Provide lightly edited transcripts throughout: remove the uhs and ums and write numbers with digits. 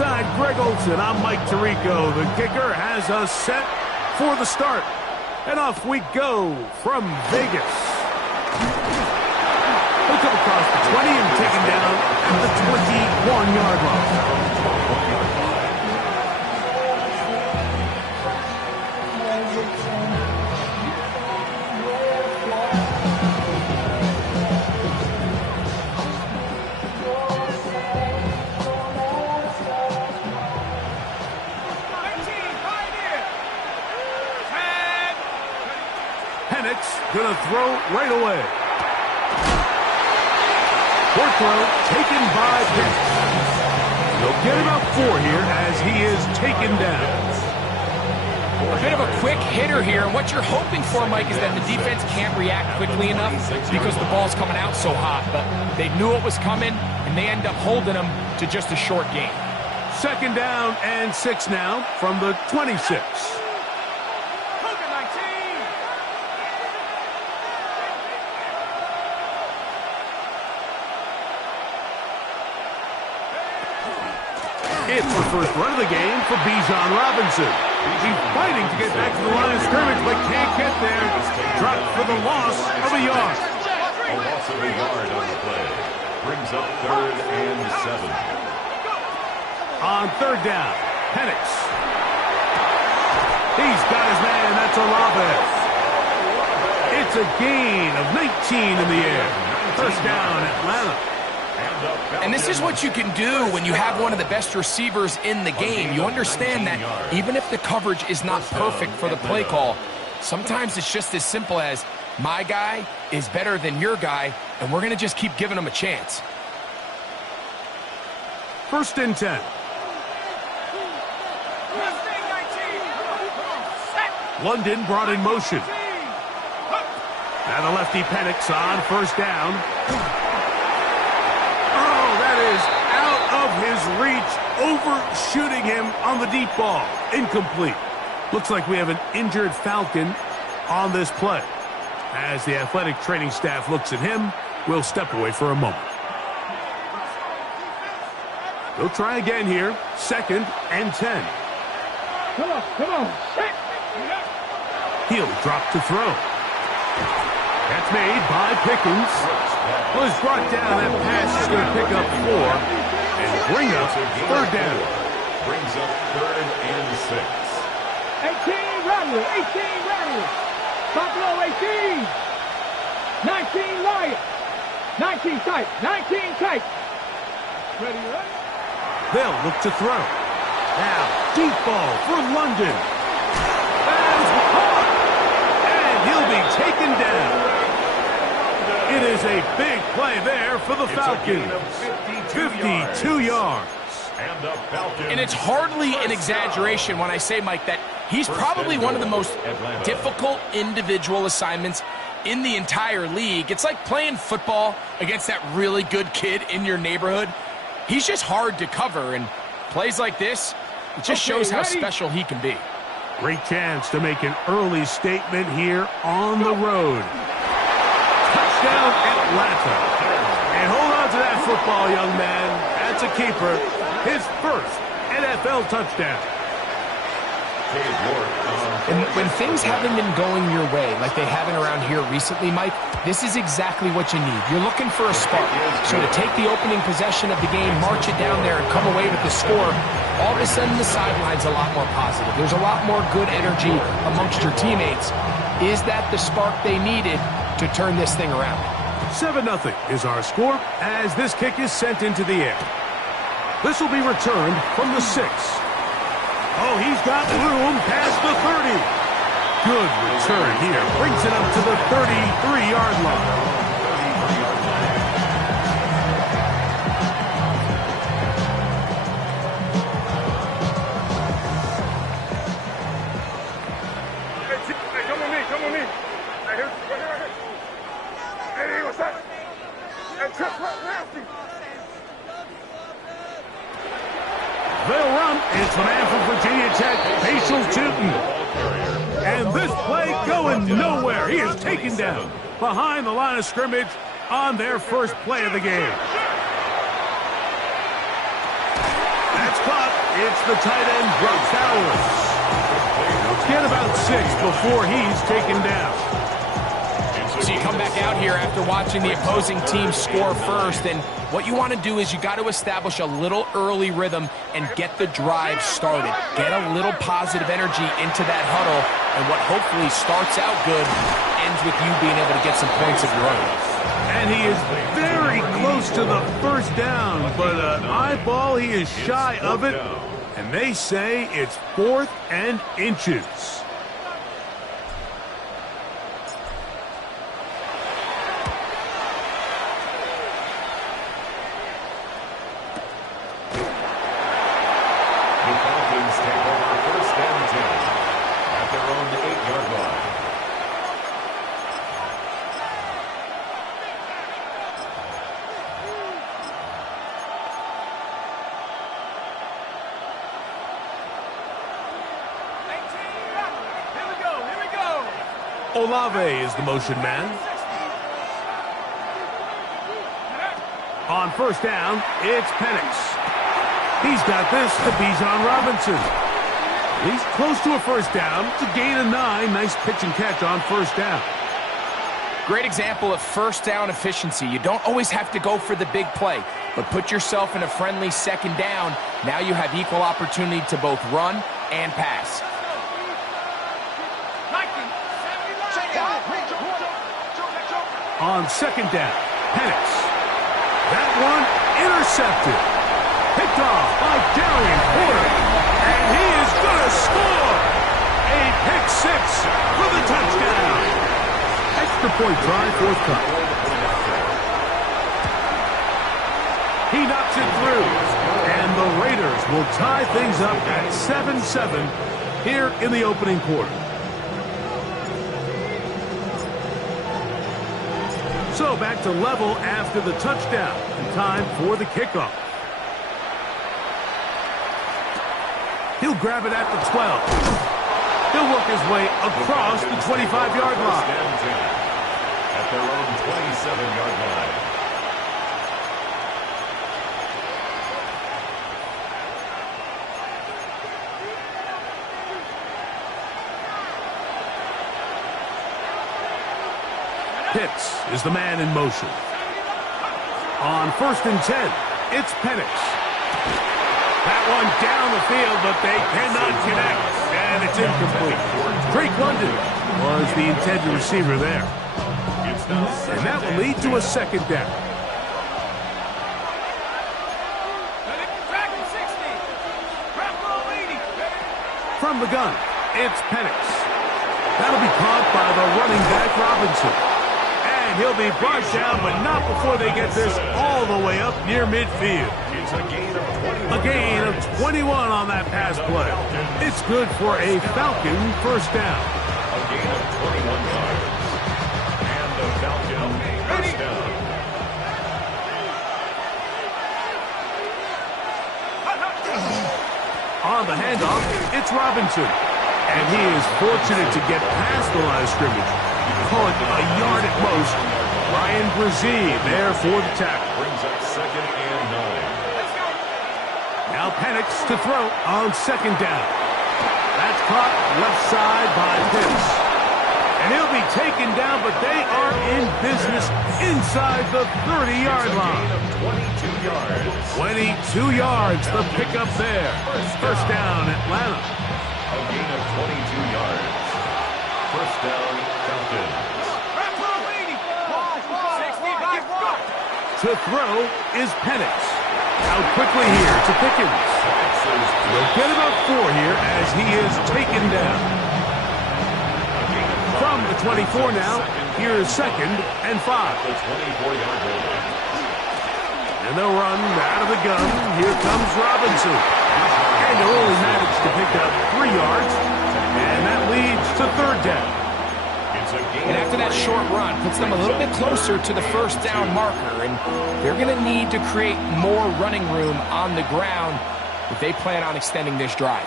Alongside Greg Olson, I'm Mike Tirico. The kicker has us set for the start. And off we go from Vegas. He'll come across the 20 and taken down at the 21-yard line. Gonna throw right away. Short throw taken by Pitt. They'll get about 4 here as he is taken down. A bit of a quick hitter here, and what you're hoping for, Mike, is that the defense can't react quickly enough because the ball's coming out so hot. But they knew it was coming, and they end up holding them to just a short gain. 2nd down and 6 now from the 26. It's the first run of the game for Bijan Robinson. He's fighting to get back to the line of scrimmage, but can't get there. Dropped for the loss of a yard. A loss of a yard on the play. Brings up 3rd and 7. On 3rd down, Penix. He's got his man. That's Olave. It's a gain of 19 in the air. First down, Atlanta. And this is what you can do when you have one of the best receivers in the game. You understand that even if the coverage is not perfect for the play call, sometimes it's just as simple as my guy is better than your guy, and we're going to just keep giving him a chance. 1st and 10. London brought in motion. And the lefty Penix on 1st down. Is out of his reach, overshooting him on the deep ball. Incomplete. Looks like we have an injured Falcon on this play. As the athletic training staff looks at him, we'll step away for a moment. They'll try again here. 2nd and 10. Come on. He'll drop to throw. That's made by Pickens. Was brought down. That pass is going to pick up 4 and bring up 3rd down. Brings up 3rd and 6. 18 Rattler. Buffalo 18. 19 Lion. 19 tight. Ready? They'll look to throw. Now, deep ball for London. That's caught. And he'll be taken down. It is a big play there for the Falcons. 52 yards. And it's hardly an exaggeration when I say, Mike, that he's probably one of the most difficult individual assignments in the entire league. It's like playing football against that really good kid in your neighborhood. He's just hard to cover, and plays like this, it just shows how special he can be. Great chance to make an early statement here on the road. Touchdown, Atlanta. And hold on to that football, young man. That's a keeper. His first NFL touchdown. And when things haven't been going your way like they haven't around here recently, Mike, this is exactly what you need. You're looking for a spark. So to take the opening possession of the game, march it down there, and come away with the score, all of a sudden the sideline's a lot more positive. There's a lot more good energy amongst your teammates. Is that the spark they needed to turn this thing around? 7-0 is our score as this kick is sent into the air. This will be returned from the 6. Oh, he's got room past the 30. Good return here. Brings it up to the 33-yard line. Come on me. Right here. Hey, what's that? Hey, Trip, nasty. They'll run. It's the man from Virginia Tech, Facial Tootin. And this play going nowhere. He is taken down behind the line of scrimmage on their first play of the game. That's caught. It's the tight end, Gonzalez. Get about 6 before he's taken down. So you come back out here after watching the opposing team score first, and what you want to do is you got to establish a little early rhythm and get the drive started. Get a little positive energy into that huddle, and what hopefully starts out good ends with you being able to get some points of your own. And he is very close to the first down, but an eyeball, he is shy of it, and they say it's 4th and inches. Olave is the motion man. On first down, it's Penix. He's got this to Bijan Robinson. He's close to a first down. It's a gain of 9. Nice pitch and catch on first down. Great example of first down efficiency. You don't always have to go for the big play, but put yourself in a friendly second down. Now you have equal opportunity to both run and pass. On second down, Penix. That one intercepted. Picked off by Darian Porter. And he is going to score. A pick 6 for the touchdown. Extra point try, forthcoming. He knocks it through. And the Raiders will tie things up at 7-7 here in the opening quarter. So back to level after the touchdown, and time for the kickoff. He'll grab it at the 12. He'll work his way across the 25-yard line. At their own 27-yard line. Pitts is the man in motion. On first and 10, it's Penix. That one down the field, but they cannot connect, and it's incomplete. Drake London was the intended receiver there. And that will lead to a second down. From the gun, it's Penix. That'll be caught by the running back Robinson. And he'll be brought down, but not before they get this all the way up near midfield. It's a gain of 21 on that pass play. It's good for a Falcon first down. A gain of 21 yards. And the Falcon first down. On the handoff, it's Robinson. And he is fortunate to get past the line of scrimmage. Call it a yard at most. Ryan Brzee there for the tackle. Brings up 2nd and 9. Now Penix to throw on second down. That's caught left side by Pitts. And he'll be taken down, but they are in business inside the 30-yard line. 22 yards. 22 yards, the pickup there. First down, Atlanta. A gain of 22 yards. First down, Falcons. To throw is Penix. Out quickly here to Pickens. He'll get about 4 here as he is taken down. From the 24 now, here is 2nd and 5. The 24-yard line. And they'll run out of the gun. Here comes Robinson. And he'll only manage to pick up 3 yards. And that leads to third down. And after that short run, puts them a little bit closer to the first down marker. And they're going to need to create more running room on the ground if they plan on extending this drive.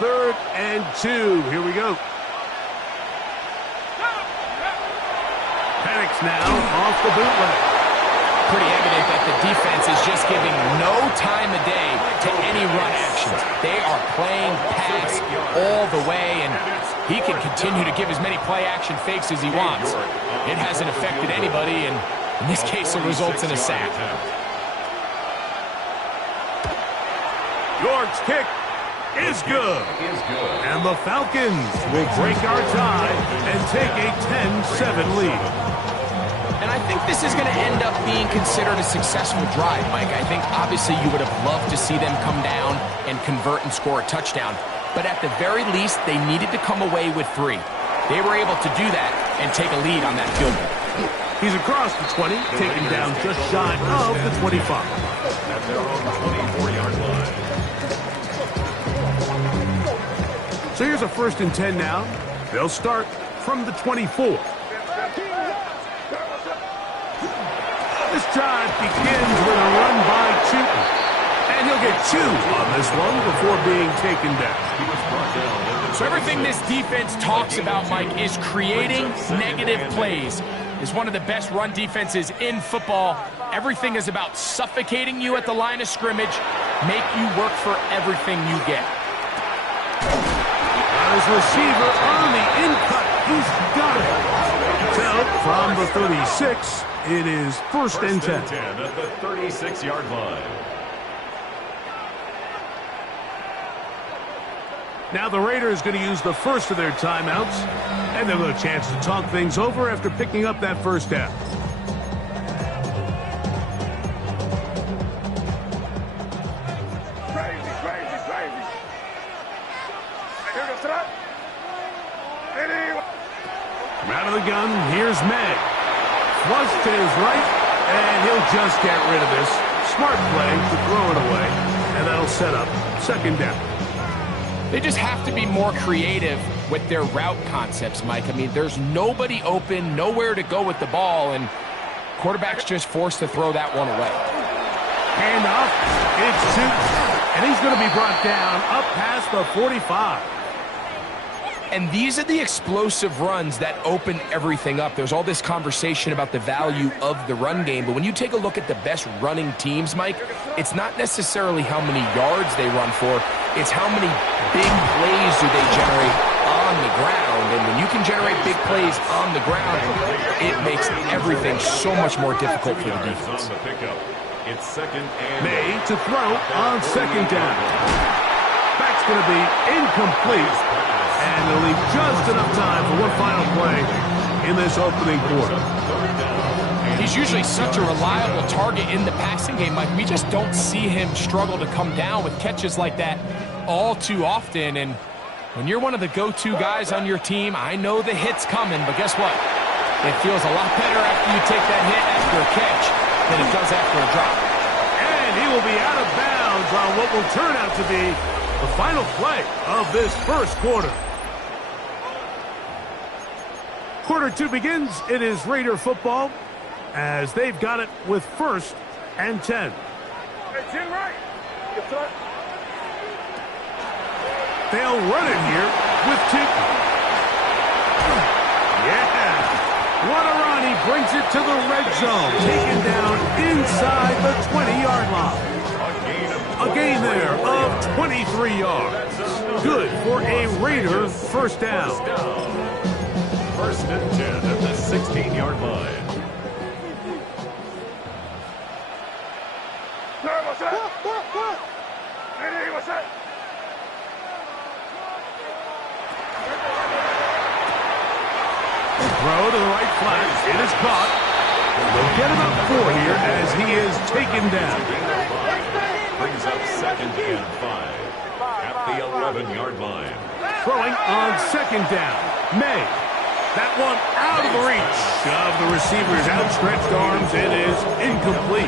3rd and 2. Here we go. Penix now off the bootleg. Pretty evident that the defense is just giving no time of day to any run actions. They are playing pass all the way, and he can continue to give as many play-action fakes as he wants. It hasn't affected anybody, and in this case, it results in a sack. York's kick is good. And the Falcons will break our tie and take a 10-7 lead. And I think this is going to end up being considered a successful drive, Mike. I think obviously you would have loved to see them come down and convert and score a touchdown. But at the very least, they needed to come away with 3. They were able to do that and take a lead on that field goal. He's across the 20, taken down just shy of the 25. At their own 24-yard line. So here's a 1st and 10 now. They'll start from the 24. This drive begins with a run by Chooton. And he'll get 2 on this one before being taken down. So everything this defense talks about, Mike, is creating negative plays. It's one of the best run defenses in football. Everything is about suffocating you at the line of scrimmage, make you work for everything you get. His receiver on the in-cut. He's got it. So from the 36, it is 1st and 10. At the 36-yard line. Now the Raiders going to use the first of their timeouts, and they'll have a chance to talk things over after picking up that 1st down. Out of the gun, here's May. Flush to his right, and he'll just get rid of this. Smart play to throw it away, and that'll set up 2nd down. They just have to be more creative with their route concepts, Mike. I mean, there's nobody open, nowhere to go with the ball, and quarterback's just forced to throw that one away. Handoff, it's Chooton, and he's going to be brought down up past the 45. And these are the explosive runs that open everything up. There's all this conversation about the value of the run game, but when you take a look at the best running teams, Mike, it's not necessarily how many yards they run for, it's how many big plays do they generate on the ground. And when you can generate big plays on the ground, it makes everything so much more difficult for the defense. It's 2nd and May to throw on 2nd down. Back's going to be incomplete. And they'll leave just enough time for one final play in this opening quarter. He's usually such a reliable target in the passing game, Mike. We just don't see him struggle to come down with catches like that all too often. And when you're one of the go-to guys on your team, I know the hit's coming, but guess what? It feels a lot better after you take that hit after a catch than it does after a drop. And he will be out of bounds on what will turn out to be the final play of this 1st quarter. Quarter 2 begins. It is Raider football as they've got it with 1st and 10. They'll run it here with Chooton. Yeah. What a run. He brings it to the red zone. Taken down inside the 20-yard line. A gain there of 23 yards. Good for a Raider 1st down. 1st and 10 at the 16-yard line. Throw to the right flat. It is caught. They'll get him up 4 here as he is taken down. Brings up 2nd and 5 at the 11-yard line. Throwing on 2nd down. May. That one out of the reach of the receiver's outstretched arms. It is incomplete.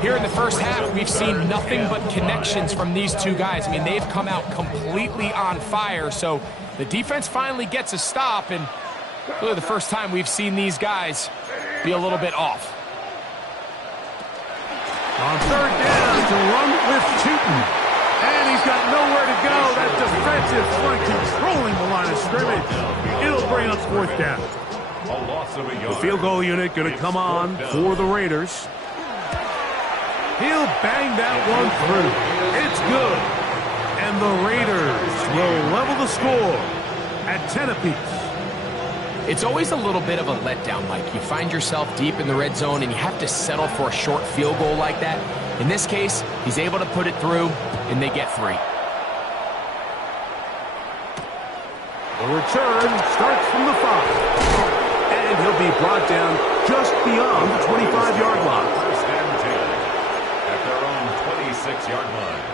Here in the 1st half, we've seen nothing but connections from these two guys. I mean, they've come out completely on fire, so the defense finally gets a stop, and really the first time we've seen these guys be a little bit off. On 3rd down to run with Chooton. And he's got nowhere to go. That defensive front controlling the line of scrimmage. It'll bring up 4th down. A loss of a yard. The field goal unit going to come on for the Raiders. He'll bang that one through. It's good. And the Raiders will level the score at 10 apiece. It's always a little bit of a letdown, Mike. You find yourself deep in the red zone and you have to settle for a short field goal like that. In this case, he's able to put it through, and they get 3. The return starts from the 5. And he'll be brought down just beyond the 25-yard line. First and 10 at their own 26-yard line.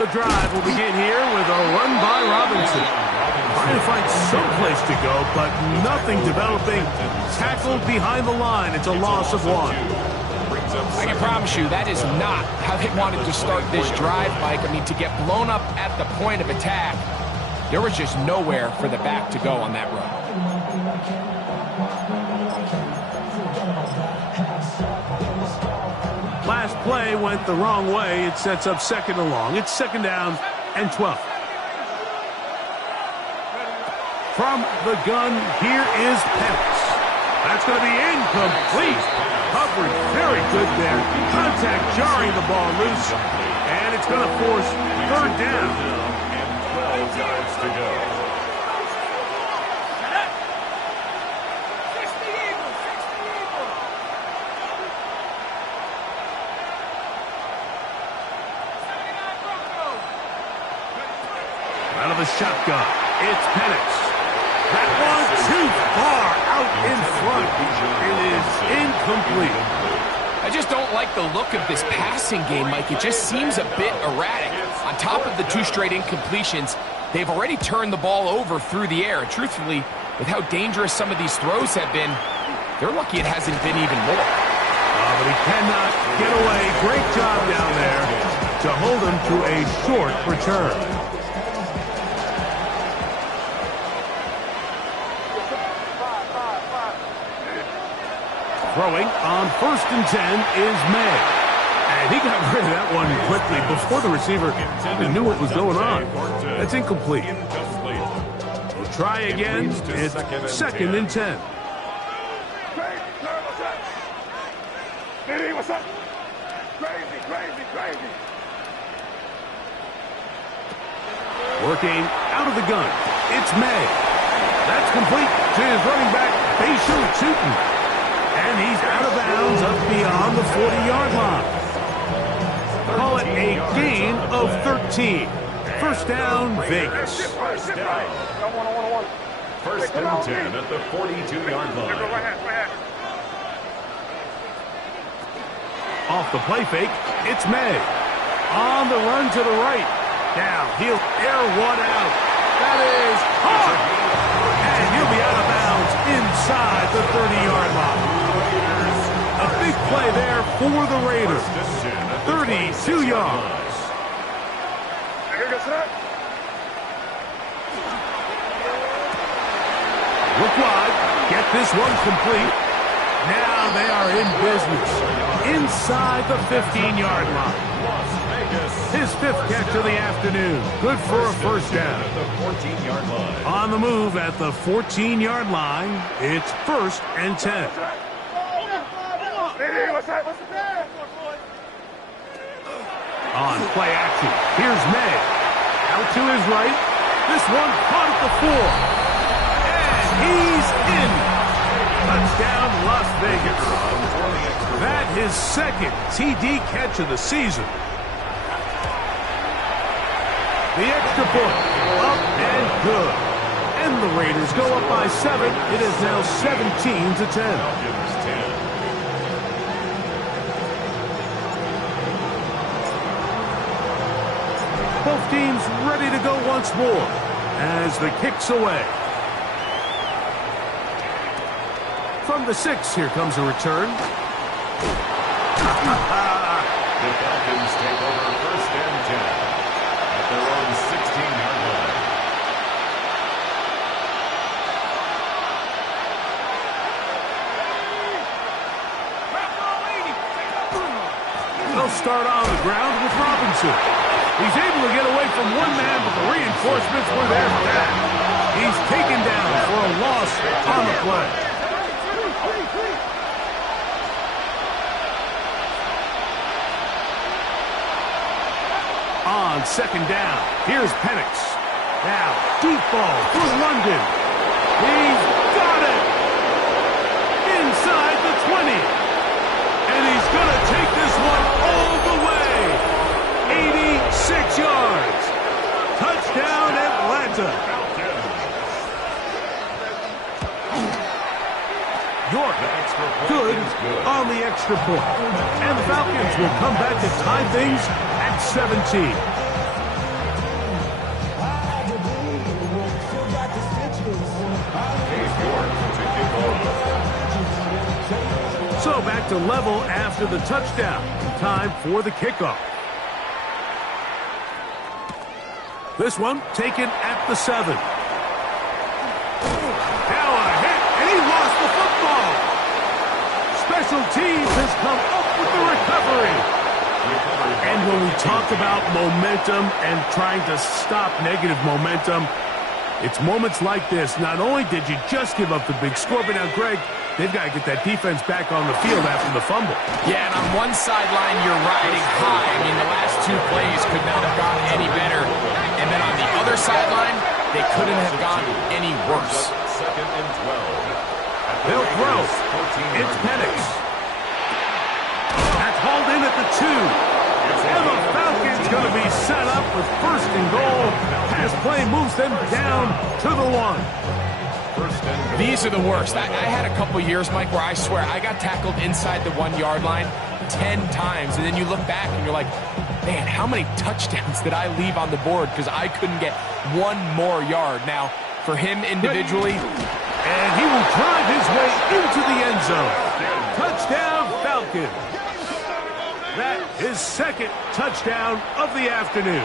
The drive will begin here with a run by Robinson. Trying to find some place to go, but nothing developing. Tackled behind the line. It's a loss of 1. I can promise you that is not how they wanted to start this drive, Mike. I mean, to get blown up at the point of attack, there was just nowhere for the back to go on that run. Last play went the wrong way. It sets up 2nd and long. It's 2nd down and 12. From the gun, here is Penix. That's going to be incomplete. Coverage very good there. Contact jarring the ball loose. And it's going to force 3rd down. And 12 yards to go. Out of the shotgun, it's Penix. That one too far out in front. It is incomplete. I just don't like the look of this passing game, Mike. It just seems a bit erratic. On top of the 2 straight incompletions, they've already turned the ball over through the air. Truthfully, with how dangerous some of these throws have been, they're lucky it hasn't been even more. But he cannot get away. Great job down there to hold him to a short return. Throwing on 1st and 10 is May. And he got rid of that one quickly before the receiver even knew what was going on. That's incomplete. We'll try again. It's 2nd and 10. What's up? Crazy. Working out of the gun. It's May. That's complete to his running back, Bayshore Tootin. And he's out of bounds up beyond the 40-yard line. Call it a gain of 13. 1st down, Vegas. First down. 1st and 10 at the 42-yard line. Off the play fake, it's May. On the run to the right. Now he'll air one out. That is hard. And he'll be out of bounds inside the 30-yard line. A big play there for the Raiders. 32 yards. Look wide. Get this one complete. Now they are in business. Inside the 15-yard line. His 5th catch of the afternoon. Good for a 1st down. At the 14-yard line. On the move at the 14-yard line, it's 1st and 10. On play action, here's May. Out to his right. This one caught at the 4. And he's in. Touchdown, Las Vegas. That his 2nd TD catch of the season. The extra point, up and good. And the Raiders go up by 7. It is now 17-10. Both teams ready to go once more as the kick's away. From the 6, here comes a return. The Falcons take over 1st and 10 at their own 16-yard line. They'll start on the ground with Robinson. He's able to get away from one man, but the reinforcements were there for that. He's taken down for a loss on the play. On second down, here's Penix. Now, deep ball for London. He's got it! Inside the 20. And he's going to take this one all the way. 86 yards. Touchdown, Atlanta. York, good on the extra point. And the Falcons will come back to tie things at 17. So back to level after the touchdown. Time for the kickoff. This one taken at the 7. Now a hit, and he lost the football. Special teams has come up with the recovery. And when we talk about momentum and trying to stop negative momentum, it's moments like this. Not only did you just give up the big score, but now, Greg, they've got to get that defense back on the field after the fumble. Yeah, and on one sideline, you're riding high. I mean, the last 2 plays could not have gone any better. And then on the other sideline, they couldn't have gone any worse. Second and 12. They'll throw. It's Penix. That's hauled in at the 2. And the Falcons going to be set up with first and goal. Pass play moves them down to the 1. These are the worst. I had a couple years, Mike, where I swear I got tackled inside the 1-yard line 10 times. And then you look back and you're like, man, how many touchdowns did I leave on the board because I couldn't get one more yard? Now, for him individually, and he will drive his way into the end zone. Touchdown, Falcons. That is second touchdown of the afternoon.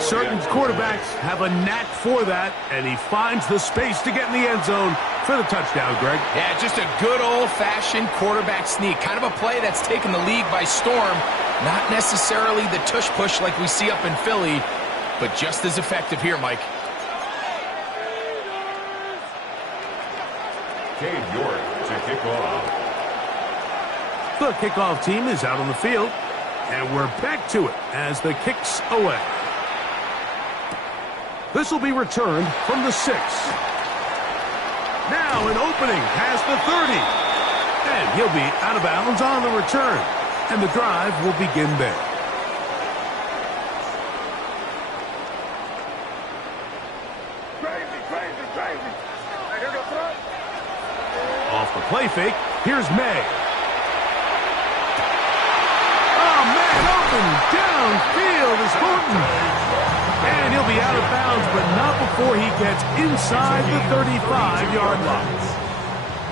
Certain quarterbacks have a knack for that, and he finds the space to get in the end zone for the touchdown, Greg. Yeah, just a good old-fashioned quarterback sneak. Kind of a play that's taken the league by storm. Not necessarily the tush-push like we see up in Philly, but just as effective here, Mike. Cade York to kick off. The kickoff team is out on the field, and we're back to it as the kick's away. This will be returned from the 6. Now an opening past the 30. And he'll be out of bounds on the return. And the drive will begin there. Crazy. Right here, go front. Off the play fake, here's May. Oh, man, open downfield is Horton. And he'll be out of bounds, but not before he gets inside the 35-yard line.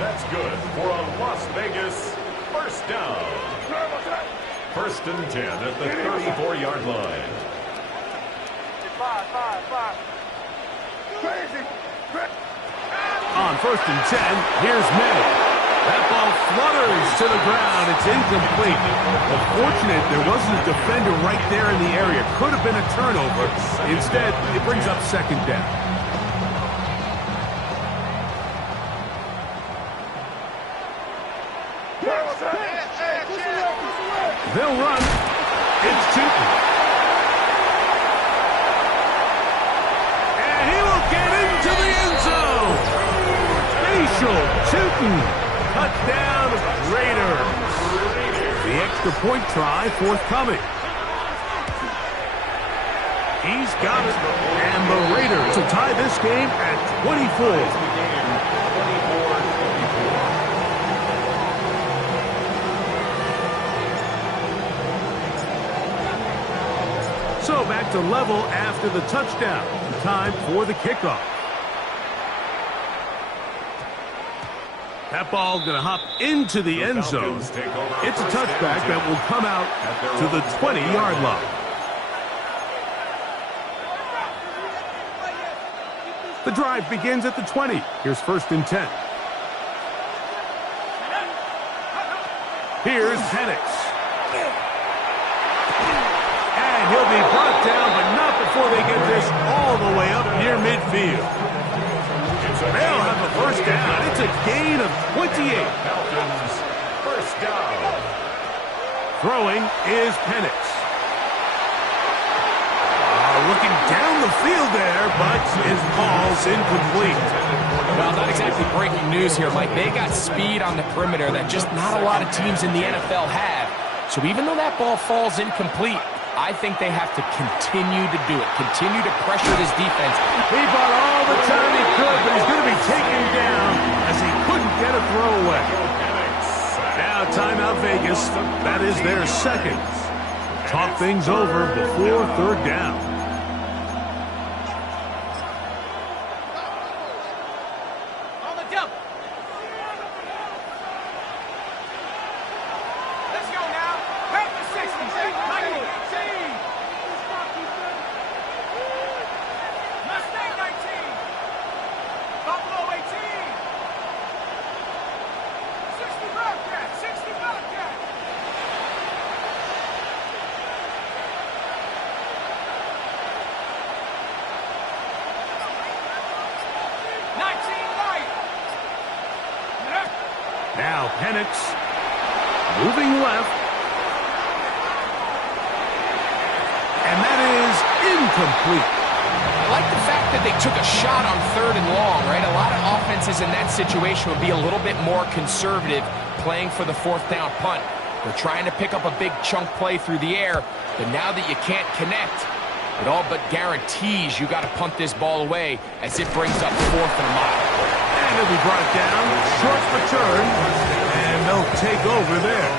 That's good for a Las Vegas first down. First and 10 at the 34-yard line. 5. Crazy. On first and 10, here's May. That ball flutters to the ground. It's incomplete. Well, fortunate there wasn't a defender right there in the area. Could have been a turnover. Instead, it brings up second down. They'll run. It's Tootin. And he will get into the end zone. Facial Tootin. Touchdown, Raiders. The extra point try forthcoming. He's got it. And the Raiders to tie this game at 24. So back to level after the touchdown. Time for the kickoff. That ball going to hop into the end zone. It's a touchback that will come out to the 20-yard line. The drive begins at the 20. Here's first and 10. Here's Penix. And he'll be brought down, but not before they get this all the way up near near midfield. They'll have a first down. It's a gain of 28. Falcons, first down. Throwing is Penix. Looking down the field there, but his ball's incomplete. Well, not exactly breaking news here, Mike. They got speed on the perimeter that just not a lot of teams in the NFL have. So even though that ball falls incomplete, I think they have to continue to do it, continue to pressure this defense. He bought all the time he could, but he's going to be taken down as he couldn't get a throwaway. Now, timeout Vegas. That is their second. Talk things over before third down. Now Penix moving left. And that is incomplete. I like the fact that they took a shot on 3rd and long, right? A lot of offenses in that situation would be a little bit more conservative playing for the 4th down punt. They're trying to pick up a big chunk play through the air, but now that you can't connect, it all but guarantees you got to punt this ball away as it brings up 4th and a mile. And it'll be brought down, short return, and they'll take over there.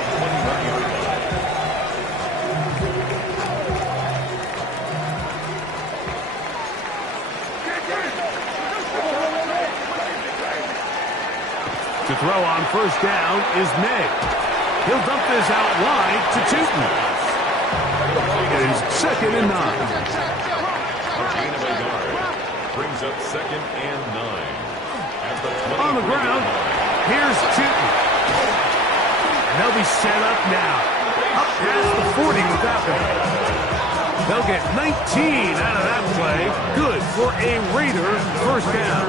To throw on first down is Ney. He'll dump this out wide to Tootin. It is 2nd and 9. Gain of a yard. Brings up 2nd and 9. At the On the ground, here's Tootin. And they'll be set up now. Up past the 40 without him. They'll get 19 out of that play. Good for a Raider first down.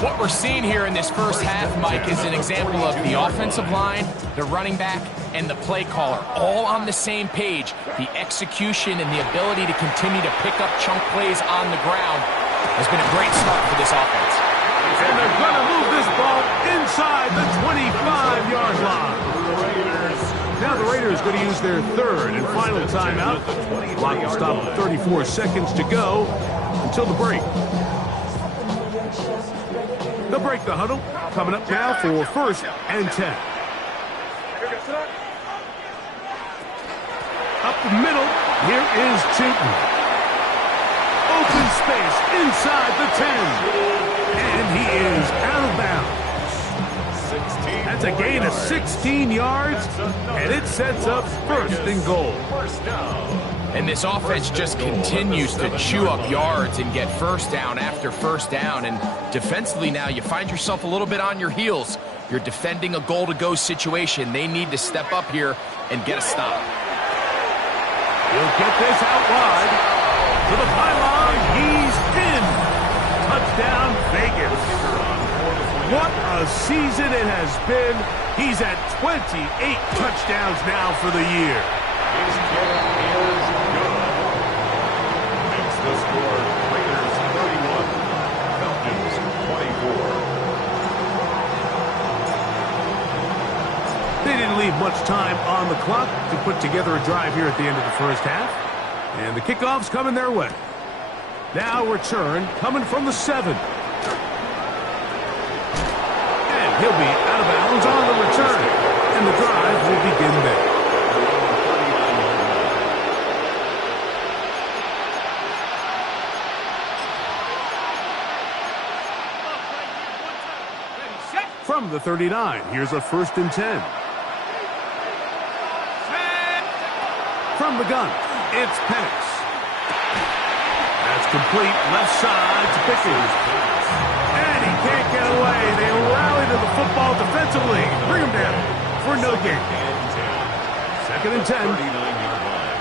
What we're seeing here in this first half, Mike, is an example of the offensive line, the running back, and the play caller all on the same page. The execution and the ability to continue to pick up chunk plays on the ground has been a great start for this offense. And they're going to move this ball inside the 25-yard line. Now the Raiders going to use their 3rd and final timeout. Clock will stop with 34 seconds to go until the break. They'll break the huddle. Coming up now for 1st and 10. Up the middle, here is Tootin. Open space inside the 10. And he is out of bounds. That's a gain of 16 yards, and it sets up 1st and goal. And this offense just continues to chew up yards and get first down after first down. And defensively now, you find yourself a little bit on your heels. You're defending a goal-to-go situation. They need to step up here and get a stop. He'll get this out wide. To the pylon, he's in. Touchdown, Vegas. What a season it has been. He's at 28 touchdowns now for the year. His kick is good. Makes the score Raiders 31, Falcons 24. They didn't leave much time on the clock to put together a drive here at the end of the first half. And the kickoff's coming their way. Now return coming from the 7. And he'll be out of bounds on the return. And the drive will begin there. From the 39, here's a 1st and 10. From the gun, it's Penix. That's complete, left side to Pickens. And he can't get away. They rally to the football defensively. Bring him down for no gain. 2nd and 10. 39-yard line.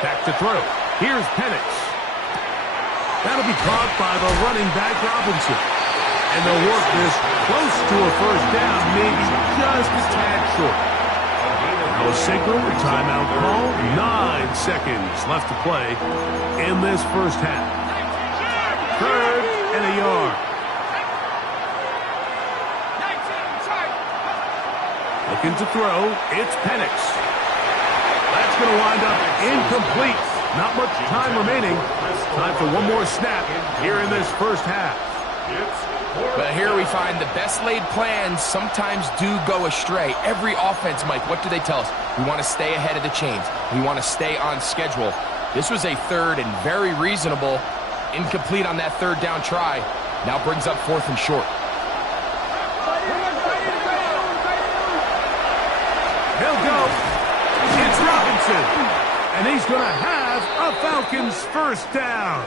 Back to throw. Here's Penix. That'll be caught by the running back Robinson. And they'll work this close to a first down, maybe just a tad short. Now a signal, timeout call. 9 seconds left to play in this first half. 3rd and a yard. Looking to throw, it's Penix. That's going to wind up incomplete. Not much time remaining. Time for one more snap here in this first half. But here we find the best laid plans sometimes do go astray. Every offense, Mike, what do they tell us? We want to stay ahead of the chains. We want to stay on schedule. This was a 3rd and very reasonable. Incomplete on that 3rd down try. Now brings up 4th and short. He'll go. It's Robinson. And he's going to have a Falcons first down.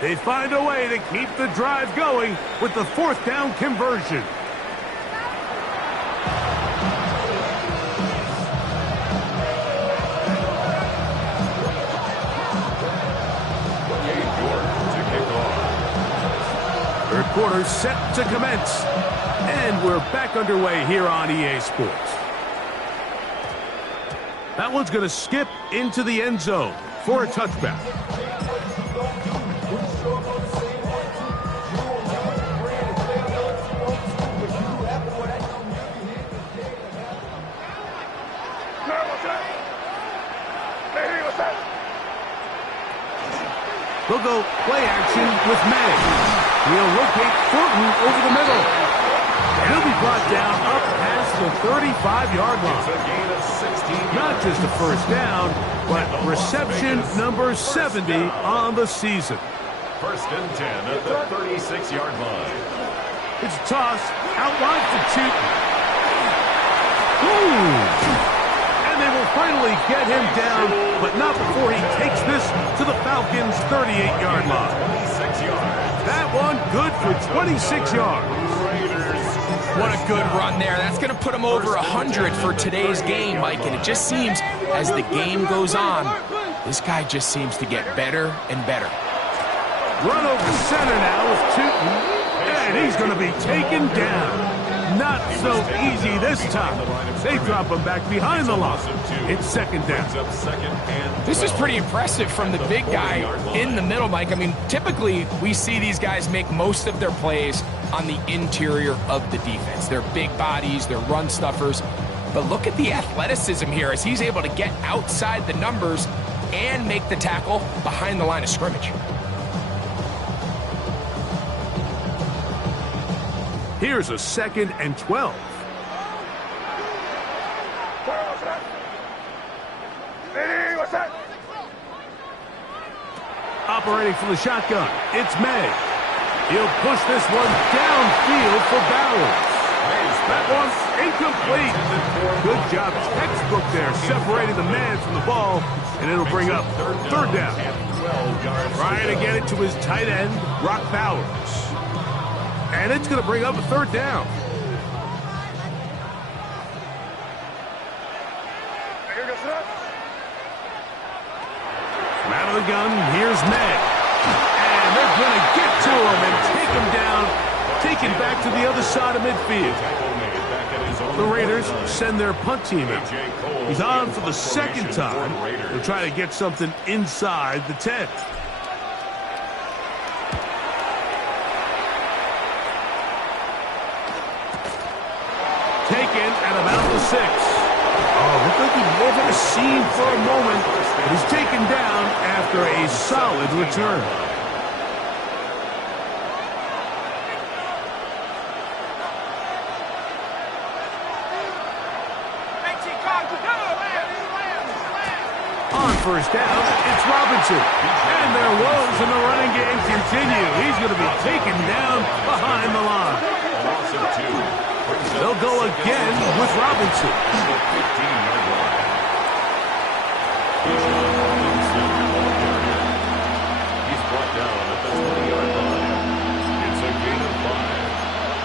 They find a way to keep the drive going with the 4th down conversion. Third quarter set to commence. And we're back underway here on EA Sports. That one's going to skip into the end zone for a touchback. They'll go play action with May. He'll locate Thornton over the middle. And he'll be brought down up past the 35-yard line. Not just a first down, but reception number 70 on the season. 1st and 10 at the 36-yard line. It's a toss out wide to Tootin. Ooh! They will finally get him down, but not before he takes this to the Falcons' 38-yard line. 26 yards. That one good for 26 yards. What a good run there. That's going to put him over 100 for today's game, Mike. And it just seems, as the game goes on, this guy just seems to get better and better. Run over center now with Tootin, and he's going to be taken down. Not so easy this time. They drop him back behind the line. It's 2nd down. This is pretty impressive from the big guy in the middle, Mike. I mean, typically we see these guys make most of their plays on the interior of the defense. They're big bodies, they're run stuffers. But look at the athleticism here as he's able to get outside the numbers and make the tackle behind the line of scrimmage. Here's a 2nd and 12. Operating from the shotgun, it's May. He'll push this one downfield for Bowers. That one's incomplete. Good job, textbook there, separating the man from the ball, and it'll bring up 3rd down. Trying to get it to his tight end, Brock Bowers. And it's going to bring up a 3rd down. From out of the gun, here's May. And they're going to get to him and take him down, taken back to the other side of midfield. The Raiders send their punt team out. He's on for the 2nd time. They'll try to get something inside the 10. Taken at about the 6. Oh, looked like he moved a seam for a moment, but he's taken down after a solid return. On first down, it's Robinson. And their woes in the running game continue. He's going to be taken down behind the line. They'll go again with Robinson. He's brought down at the 20-yard line. It's a gain of 5.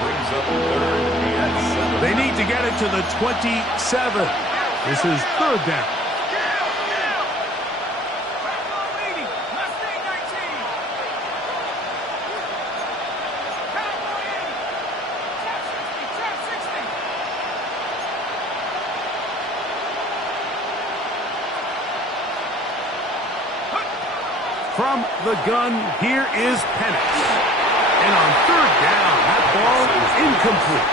Brings up 3rd and 7. They need to get it to the 27. This is 3rd down. From the gun, here is Penix. And on third down, that ball is incomplete.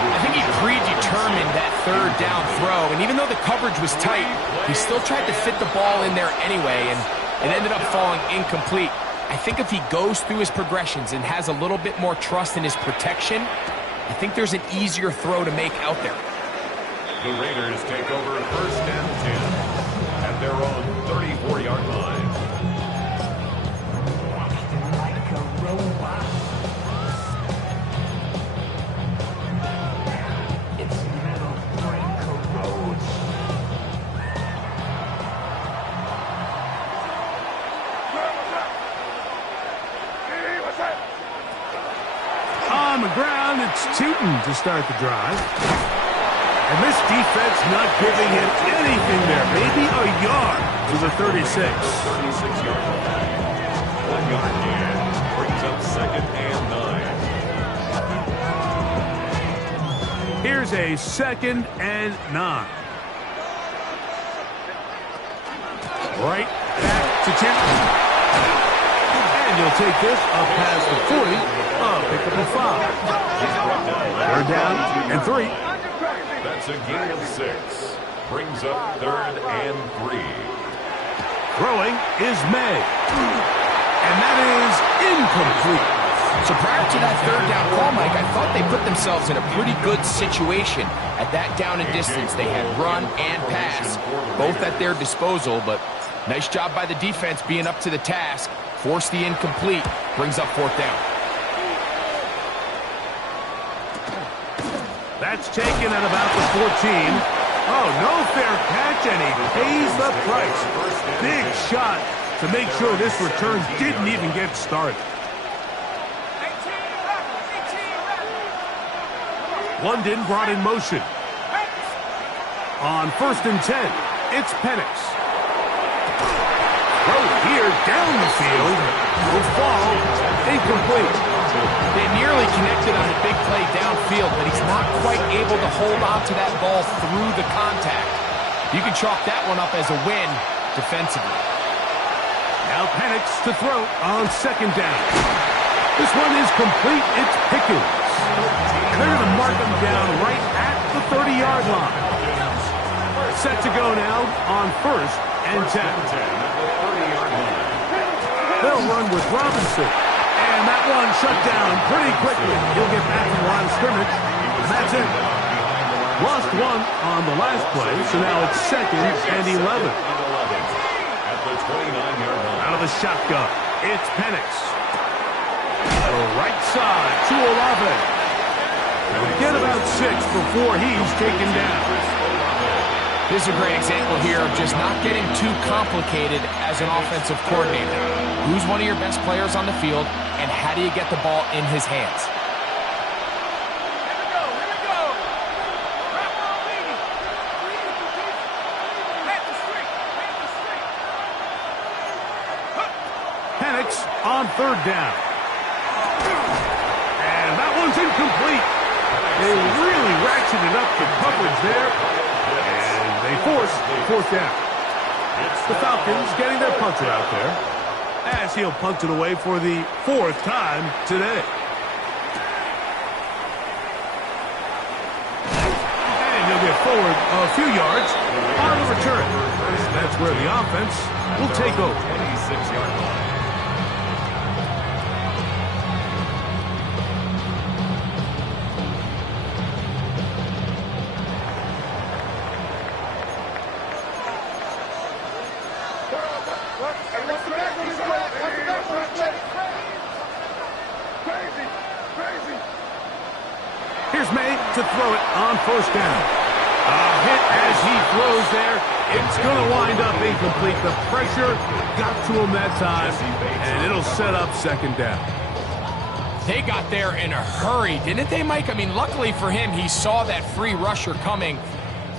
I think he predetermined that third down throw, and even though the coverage was tight, he still tried to fit the ball in there anyway, and it ended up falling incomplete. I think if he goes through his progressions and has a little bit more trust in his protection, I think there's an easier throw to make out there. The Raiders take over first and 10 at their own 34-yard line. On the ground, it's Tootin to start the drive. And this defense not giving him anything there. Maybe a yard to the 36. 36-yard line. 1 yard gain brings up second and 9. Here's a second and 9. Right back to Tootin. And you'll take this up past the 40. Pick up a 5. Third down and 3. That's a gain of 6. Brings up third and 3. Throwing is May. And that is incomplete. So prior to that third down call, Mike, I thought they put themselves in a pretty good situation at that down and distance. They had run and pass, both at their disposal, but nice job by the defense being up to the task. Force the incomplete, brings up fourth down. That's taken at about the 14. Oh, no fair catch, and he pays the price. Big shot to make sure this return didn't even get started. London brought in motion. On first and 10, it's Penix. Throw here down the field. Will fall incomplete. They nearly connected on the big play downfield, but he's not quite able to hold on to that ball through the contact. You can chalk that one up as a win defensively. Now Penix to throw on second down. This one is complete. It's Pickens. And they're going to mark him down right at the 30-yard line. Set to go now on first and 10. They'll run with Robinson. And that one shut down pretty quickly. He'll get back to the line of scrimmage. And that's it. Lost one on the last play, so now it's second and 11. At the 29-yard line. Out of the shotgun, it's Penix. The right side to Olave. He'll get about 6 before he's taken down. This is a great example here of just not getting too complicated as an offensive coordinator. Who's one of your best players on the field, and how do you get the ball in his hands? Penix on third down. And that one's incomplete. They really ratcheted up the coverage there. And they force fourth down. The Falcons getting their punter out there, as he'll punt it away for the 4th time today. And he'll get forward a few yards on the return. That's where the offense will take over. 26-yard line. Here's May to throw it on first down. A hit as he throws there. It's going to wind up incomplete. The pressure got to him that time, and it'll set up second down. They got there in a hurry, didn't they, Mike? I mean, luckily for him, he saw that free rusher coming,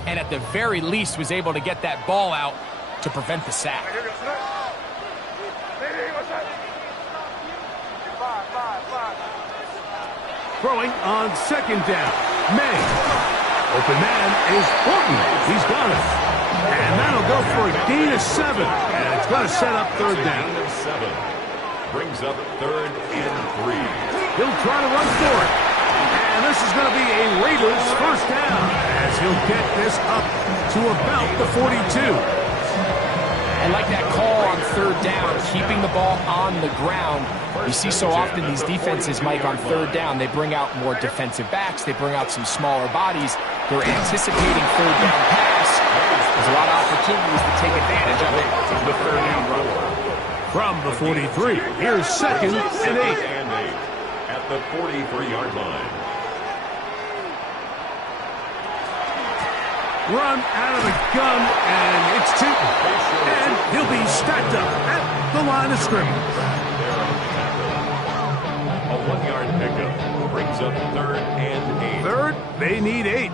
and at the very least was able to get that ball out to prevent the sack. Throwing on second down. May. Open man is Horton. He's got it. And that'll go for a gain of 7. And it's going to set up third down. Gain of 7. Brings up 3rd and 3. He'll try to run for it. And this is going to be a Raiders first down as he'll get this up to about the 42. I like that call on third down, keeping the ball on the ground. You see so often these defenses, Mike, on third down, they bring out more defensive backs. They bring out some smaller bodies. They're anticipating third down pass. There's a lot of opportunities to take advantage of it with third down run. From the 43, here's 2nd and 8. At the 43-yard line. Run out of the gun, and it's Tootin. And he'll be stacked up at the line of scrimmage. A 1-yard pickup brings up 3rd and 8. Third, they need 8.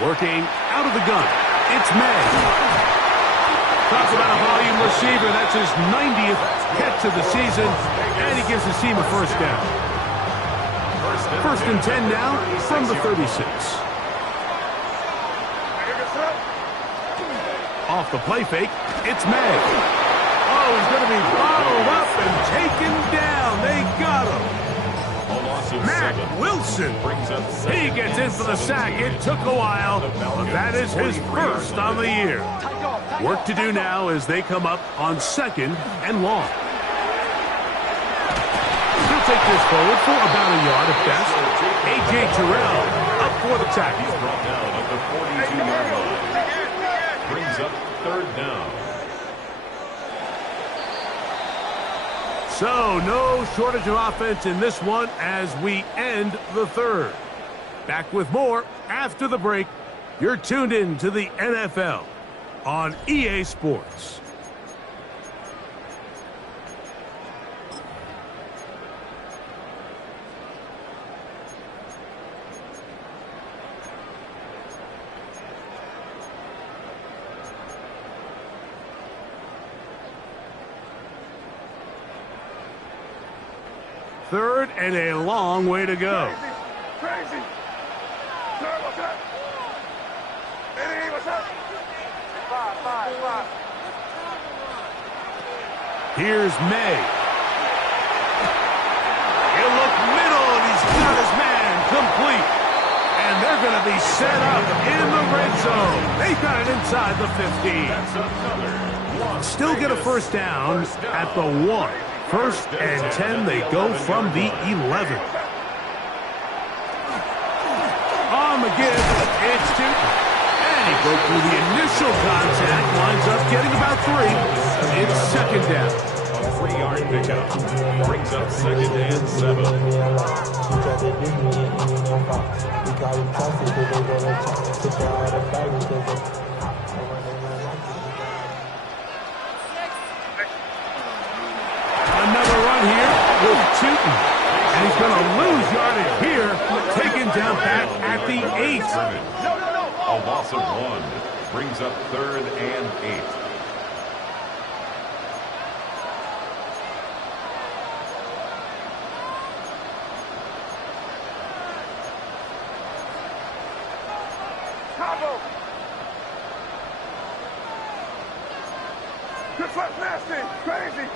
Working out of the gun, it's May. Talk about a volume receiver. That's his 90th catch of the season, and he gives his team a first down. First and 10 now from the 36. Off the play fake, it's May. Oh, he's going to be bottled up and taken down. They got him. Matt Wilson. He gets in for the sack. It took a while, but that is his first on the year. Work to do now as they come up on 2nd and long. He'll take this forward for about a yard at best. A.J. Terrell up for the tackle. He's brought down at the 42-yard line. Brings up 3rd down. So, no shortage of offense in this one as we end the third. Back with more after the break. You're tuned in to the NFL on EA Sports. Third and a long way to go. Crazy. Sir, what's up? Hey, what's up? Five. Here's May. He'll look middle, and he's got his man complete. And they're going to be set up in the red zone. They got it inside the 15. Still get a first down at the 1. First and 10, they go from the 11. On the give, it's Tootin. And he broke through the initial contact, winds up getting about 3. It's 2nd down. A 3-yard pickup brings up 2nd and 7. Another run here with Tootin. And he's going to lose yardage here, taken down back at the 8. A loss of 1 brings up 3rd and 8. Combo. Good foot, nasty. Crazy.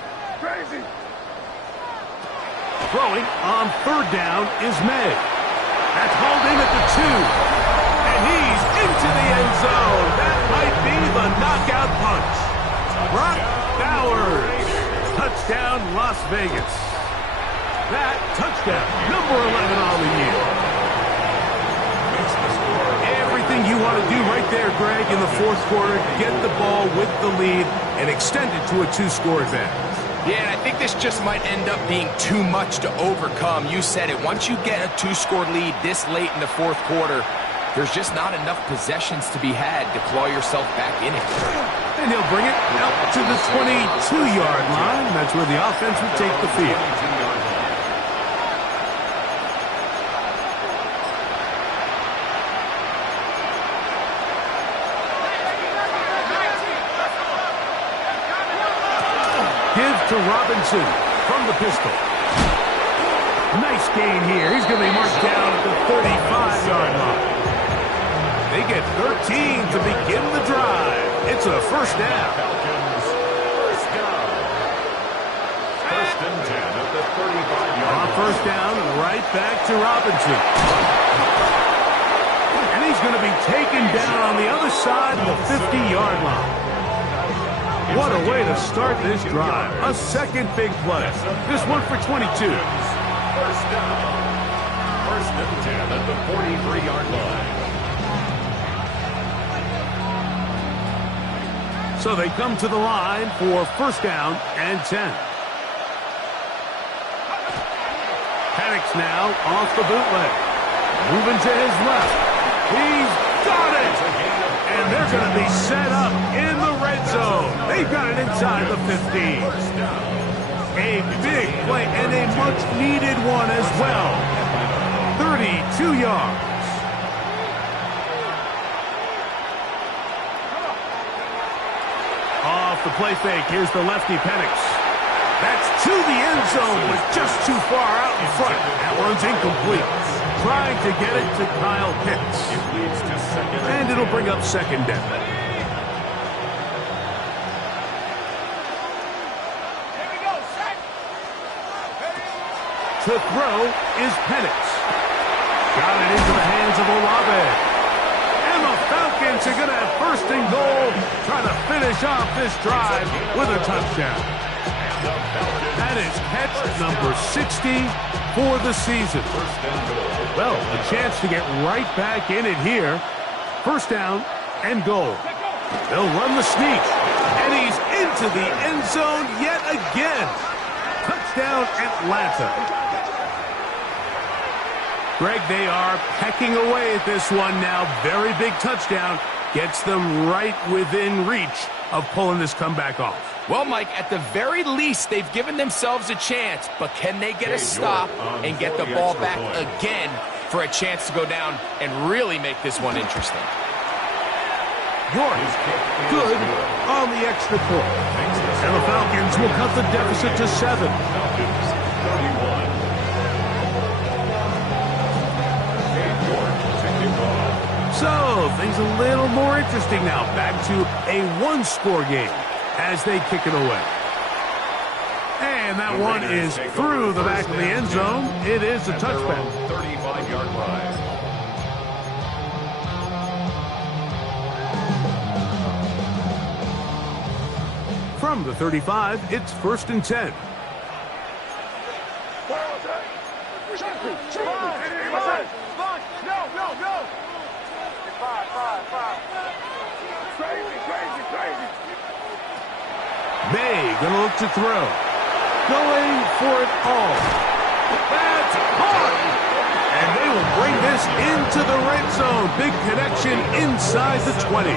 Throwing on 3rd down is May. That's hauled in at the 2. And he's into the end zone. That might be the knockout punch. Brock Bowers. Touchdown, Las Vegas. That touchdown, number 11 on the year. Everything you want to do right there, Greg, in the 4th quarter, get the ball with the lead and extend it to a 2-score advantage. Yeah, and I think this just might end up being too much to overcome. You said it. Once you get a 2-score lead this late in the 4th quarter, there's just not enough possessions to be had to claw yourself back in it. And he'll bring it out to the 22-yard line. That's where the offense will take the field. Give to Robinson from the pistol. Nice gain here. He's going to be marked down at the 35. 5-yard line. They get 13 to begin the drive. It's a first down. Falcons, first down. First and 10 at the 35-yard On line. first down, right back to Robinson. And he's going to be taken down on the other side of the 50-yard line. What a way to start this drive. A second big play. This one for 22. First down. First and 10 at the 43-yard line. So they come to the line for first down and 10. Penix now off the bootleg. Moving to his left. He's got it! And they're going to be set up in the red zone. They've got it inside the 15. A big play and a much-needed one as well. 32 yards. Off the play fake, here's the lefty Penix. That's to the end zone, but just too far out in front. That one's incomplete. Trying to get it to Kyle Pitts. And it'll bring up second down. To throw is Penix. Got it into the hands of Olave. And the Falcons are going to have first and goal, trying to finish off this drive with a touchdown. That is catch number 60 for the season. Well, a chance to get right back in it here. First down and goal. They'll run the sneak. And he's into the end zone yet again. Touchdown, Atlanta. Greg, they are pecking away at this one now. Very big touchdown. Gets them right within reach of pulling this comeback off. Well, Mike, at the very least, they've given themselves a chance, but can they get a stop and get the ball back again for a chance to go down and really make this one interesting? York, good on the extra point. And the Falcons will cut the deficit to 7. Falcons, 31. So, things a little more interesting now. Back to a one-score game as they kick it away. And that one is through the back of the end zone. It is a touchback. 35-yard line. From the 35, it's first and 10. May gonna look to throw. Going for it all. That's hard. And they will bring this into the red zone. Big connection inside the 20.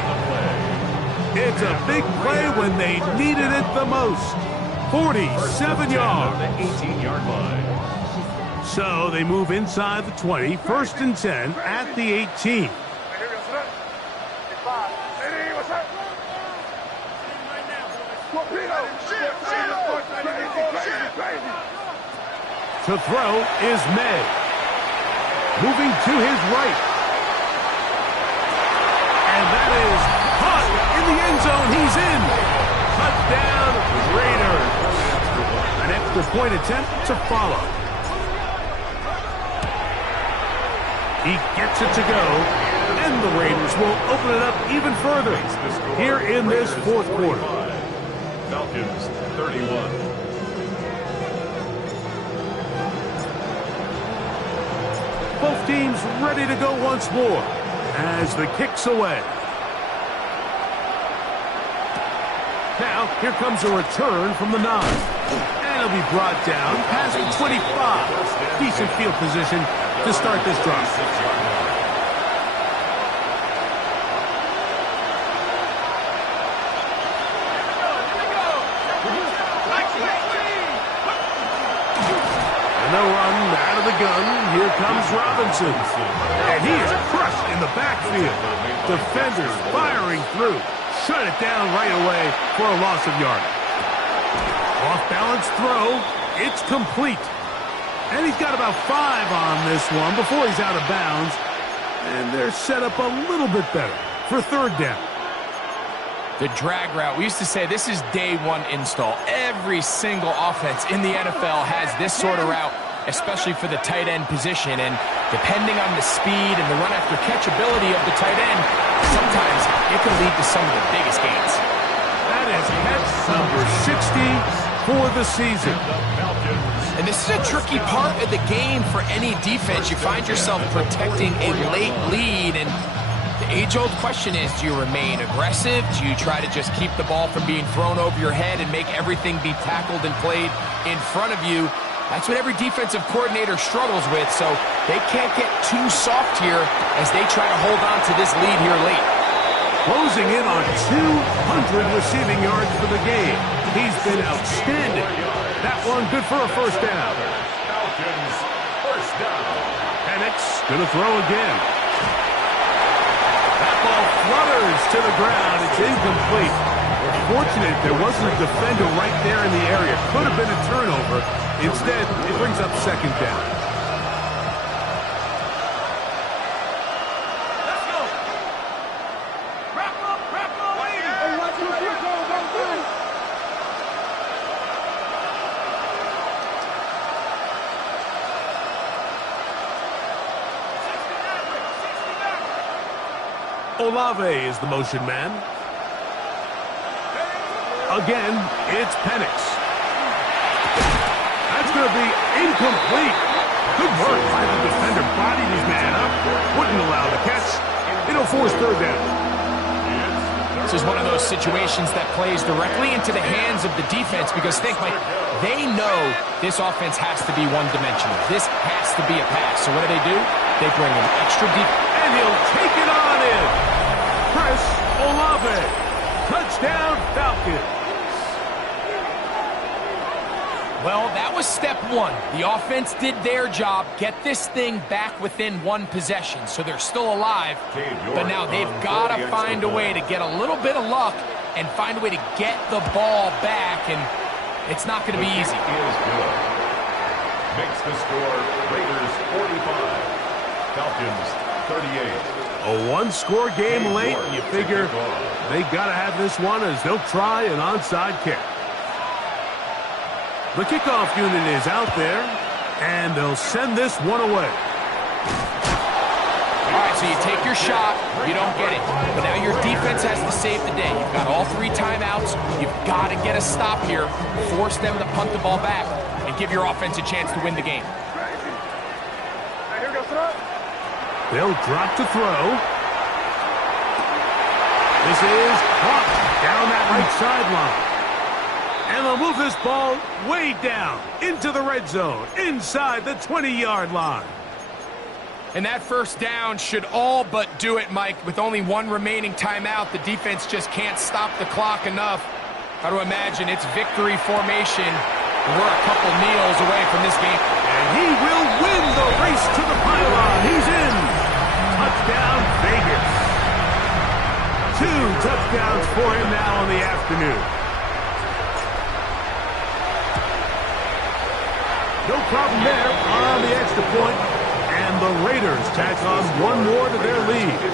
It's a big play when they needed it the most. 47 yards. The 18-yard line. So they move inside the 20. First and 10 at the 18. To throw is May. Moving to his right. And that is caught in the end zone. He's in. Touchdown, Raiders. An extra point attempt to follow. He gets it to go. And the Raiders will open it up even further here in this fourth quarter. Falcons, 31. Both teams ready to go once more as the kick's away. Now, here comes a return from the 9. And it'll be brought down past the 25. Decent field position to start this drive. And they'll run out of the gun. Here comes Robinson. And he is crushed in the backfield. Defenders firing through. Shut it down right away for a loss of yardage. Off-balance throw. It's complete. And he's got about 5 on this one before he's out of bounds And they're set up a little bit better for third down. The drag route, we used to say this is day one install. Every single offense in the NFL has this sort of route, especially for the tight end position. And depending on the speed and the run after catch ability of the tight end, sometimes it can lead to some of the biggest gains. That is catch number 60 for the season. And this is a tricky part of the game for any defense. You find yourself protecting a late lead, and the age-old question is, do you remain aggressive? Do you try to just keep the ball from being thrown over your head and make everything be tackled and played in front of you? That's what every defensive coordinator struggles with, so they can't get too soft here as they try to hold on to this lead here late. Closing in on 200 receiving yards for the game. He's been outstanding. That one good for a first down. Falcons, first down. Penix going to throw again. That ball flutters to the ground. It's incomplete. We're fortunate there wasn't a defender right there in the area. Could have been a turnover. Instead, it brings up second down. Let's go. Wrap up, wait. Hey, watch it, go. Olave is the motion man. Again, it's Penix. That's going to be incomplete. Good work by the defender. Bodied his man up. Wouldn't allow the catch. It'll force third down. This is one of those situations that plays directly into the hands of the defense because, think, Mike, they know this offense has to be one-dimensional. This has to be a pass. So what do? They bring in extra deep. And he'll take it on in. Chris Olave. Touchdown, Falcons. Well, that was step one. The offense did their job, get this thing back within one possession, so they're still alive. But now they've got to find a way to get a little bit of luck and find a way to get the ball back, and it's not going to be easy. Makes the score Raiders 45, Falcons 38. A one-score game late, and you figure they got to have this one as they'll try an onside kick. The kickoff unit is out there, and they'll send this one away. All right, so you take your shot, you don't get it. But now your defense has to save the day. You've got all 3 timeouts. You've got to get a stop here, force them to punt the ball back, and give your offense a chance to win the game. They'll drop to throw. This is caught down that right sideline. And they'll move this ball way down into the red zone, inside the 20-yard line. And that first down should all but do it, Mike. With only 1 remaining timeout, the defense just can't stop the clock enough. Got to imagine it's victory formation. We're a couple kneels away from this game. And he will win the race to the pylon. He's in. Touchdown, Vegas. 2 touchdowns for him now in the afternoon. No problem there on the extra point, and the Raiders tack on 1 more to their lead. 52,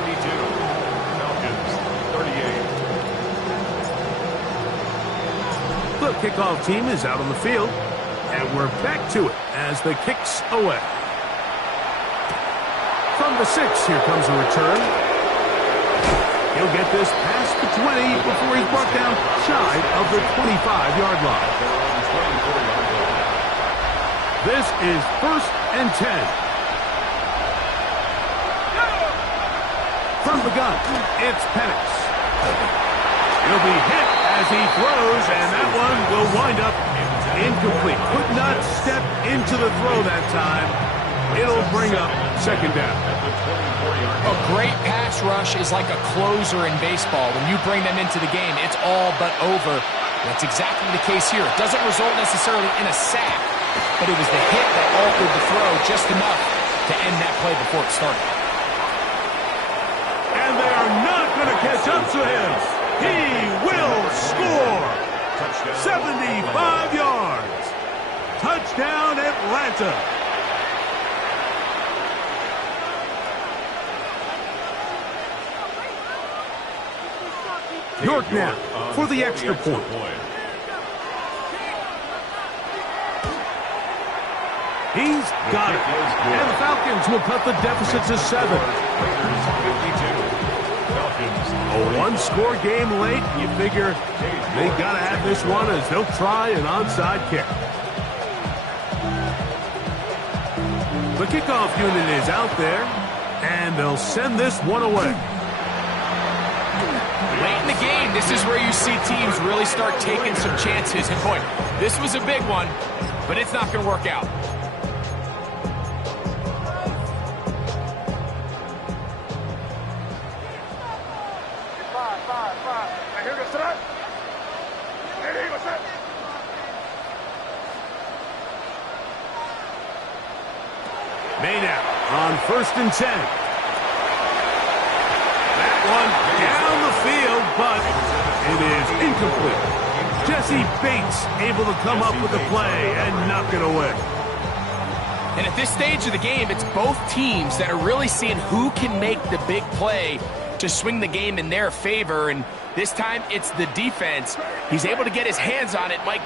Falcons 38. The kickoff team is out on the field, and we're back to it as the kick's away. From the 6, here comes a return. He'll get this past the 20 before he's brought down shy of the 25-yard line. This is 1st and 10. From the gun, it's Penix. He'll be hit as he throws, and that one will wind up incomplete. Could not step into the throw that time. It'll bring up second down. A great pass rush is like a closer in baseball. When you bring them into the game, it's all but over. That's exactly the case here. It doesn't result necessarily in a sack, but it was the hit that altered the throw just enough to end that play before it started. And they are not going to catch up to him. He will score. 75 yards. Touchdown, Atlanta. York now for the extra point. He's got it. And the Falcons will cut the deficit to 7. A one-score game late. You figure they got to have this one as they'll try an onside kick. The kickoff unit is out there, and they'll send this one away. Late in the game, this is where you see teams really start taking some chances. And boy, this was a big one, but it's not going to work out. Made out on 1st and 10. That one down the field, but it is incomplete. Jesse Bates able to come up with the play and knock it away. And at this stage of the game, it's both teams that are really seeing who can make the big play to swing the game in their favor. And this time, it's the defense. He's able to get his hands on it. Mike,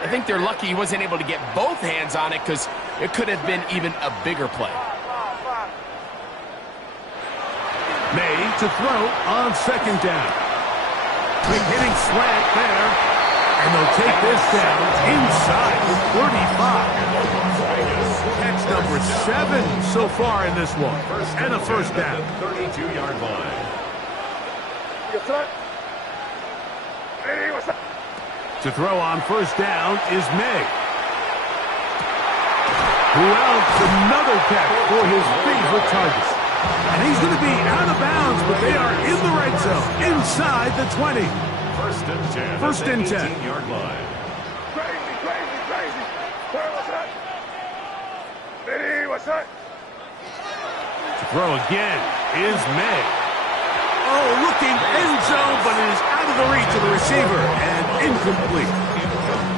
I think they're lucky he wasn't able to get both hands on it because it could have been even a bigger play. May to throw on 2nd down. Quick hitting slant there. And they'll take this down inside the 35. Catch number 7 so far in this one. And a 1st down. 32-yard line. To throw on 1st down is May. Who else? Another catch for his favorite target. And he's going to be out of bounds, but they are in the red zone, inside the 20. 1st and 10. 1st and 10. 18-yard line. To throw again is May. Oh, looking end zone, but it is out of the reach of the receiver and incomplete.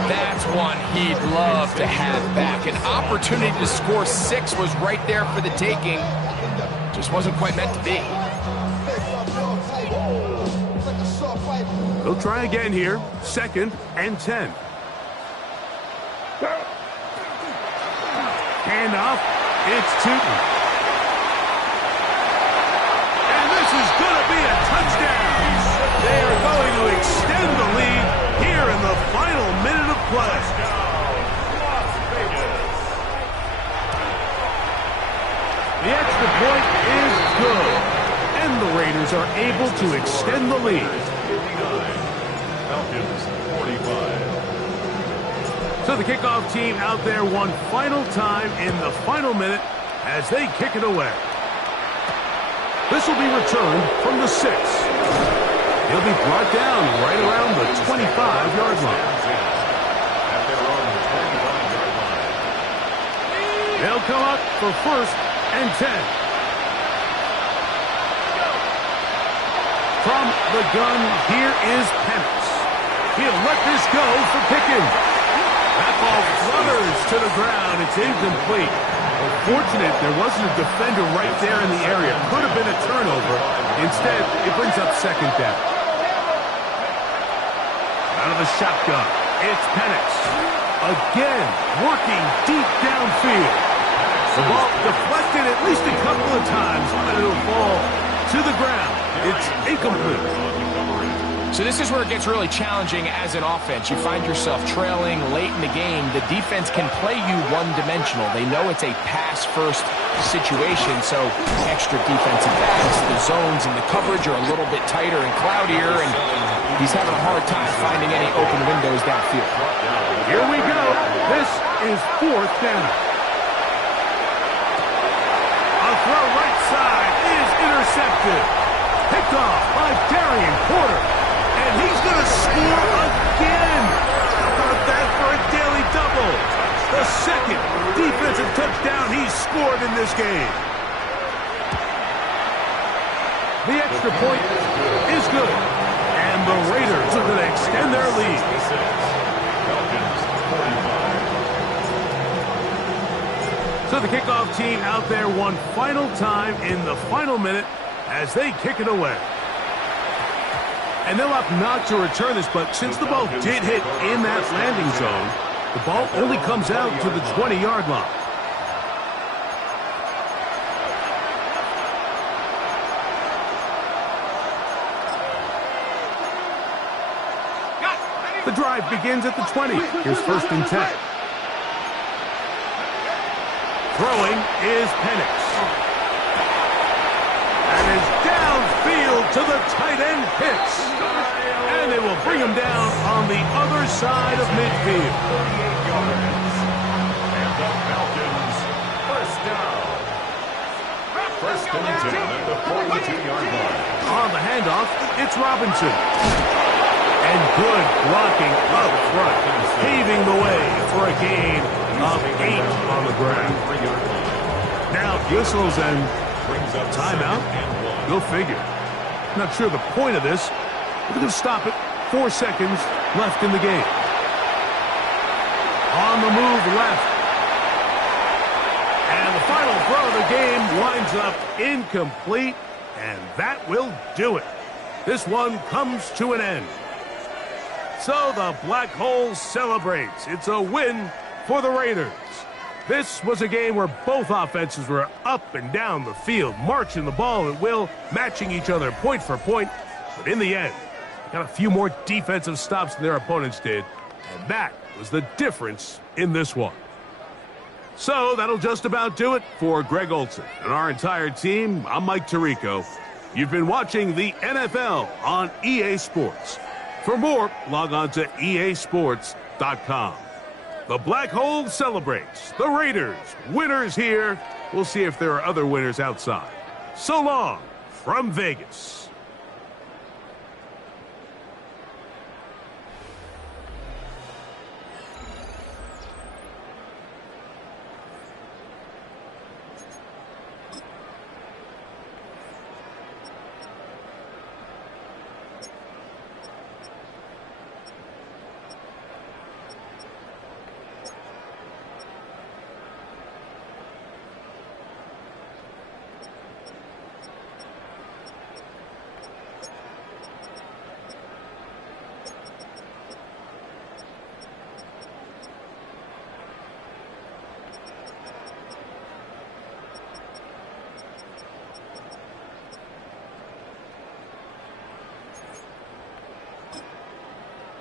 That's one he'd love to have back. An opportunity to score 6 was right there for the taking. Just wasn't quite meant to be. They'll try again here. 2nd and 10. Handoff. It's Tootin. And this is going to be a touchdown. They are going to extend the lead here in the final minute of play. The extra point is good. And the Raiders are able to extend the lead. Falcons 45. So the kickoff team out there one final time in the final minute as they kick it away. This will be returned from the 6. He'll be brought down right around the 25-yard line. At their own 25-yard line. They'll come up for 1st and 10. From the gun, here is Penix. He'll let this go for Pickens. That ball flutters to the ground. It's incomplete. Fortunate there wasn't a defender right there in the area. Could have been a turnover. Instead, it brings up 2nd down. Out of the shotgun, it's Penix. Again, working deep downfield. The ball deflected at least a couple of times, but it'll fall to the ground. It's incomplete. So this is where it gets really challenging as an offense. You find yourself trailing late in the game. The defense can play you one-dimensional. They know it's a pass-first situation, so extra defensive backs, the zones and the coverage are a little bit tighter and cloudier, and he's having a hard time finding any open windows downfield. Here we go. This is 4th down. A throw right side is intercepted. Picked off by Darian Porter. And he's going to score again. How about that for a daily double? The 2nd defensive touchdown he's scored in this game. The extra point is good. And the Raiders are going to extend their lead. So the kickoff team out there one final time in the final minute as they kick it away. And they'll opt not to return this, but since the ball did hit in that landing zone, the ball only comes out to the 20-yard line. The drive begins at the 20. Here's 1st and 10. Throwing is Penix. And is downfield to the tight end Pitts. And they will bring him down on the other side of midfield. 38 yards. And the Falcons, first down. 1st and 10 at the 42-yard line. On the handoff, it's Robinson. And good blocking up front, paving the way for a gain of 8 on the ground. Now whistles and timeout. Go figure. Not sure the point of this. We're going to stop it. 4 seconds left in the game. On the move left. And the final throw of the game winds up incomplete. And that will do it. This one comes to an end. So the Black Hole celebrates. It's a win for the Raiders. This was a game where both offenses were up and down the field, marching the ball at will, matching each other point for point. But in the end, got a few more defensive stops than their opponents did. And that was the difference in this one. So that'll just about do it for Greg Olson and our entire team. I'm Mike Tirico. You've been watching the NFL on EA Sports. For more, log on to easports.com. The Black Hole celebrates. The Raiders, winners here. We'll see if there are other winners outside. So long from Vegas.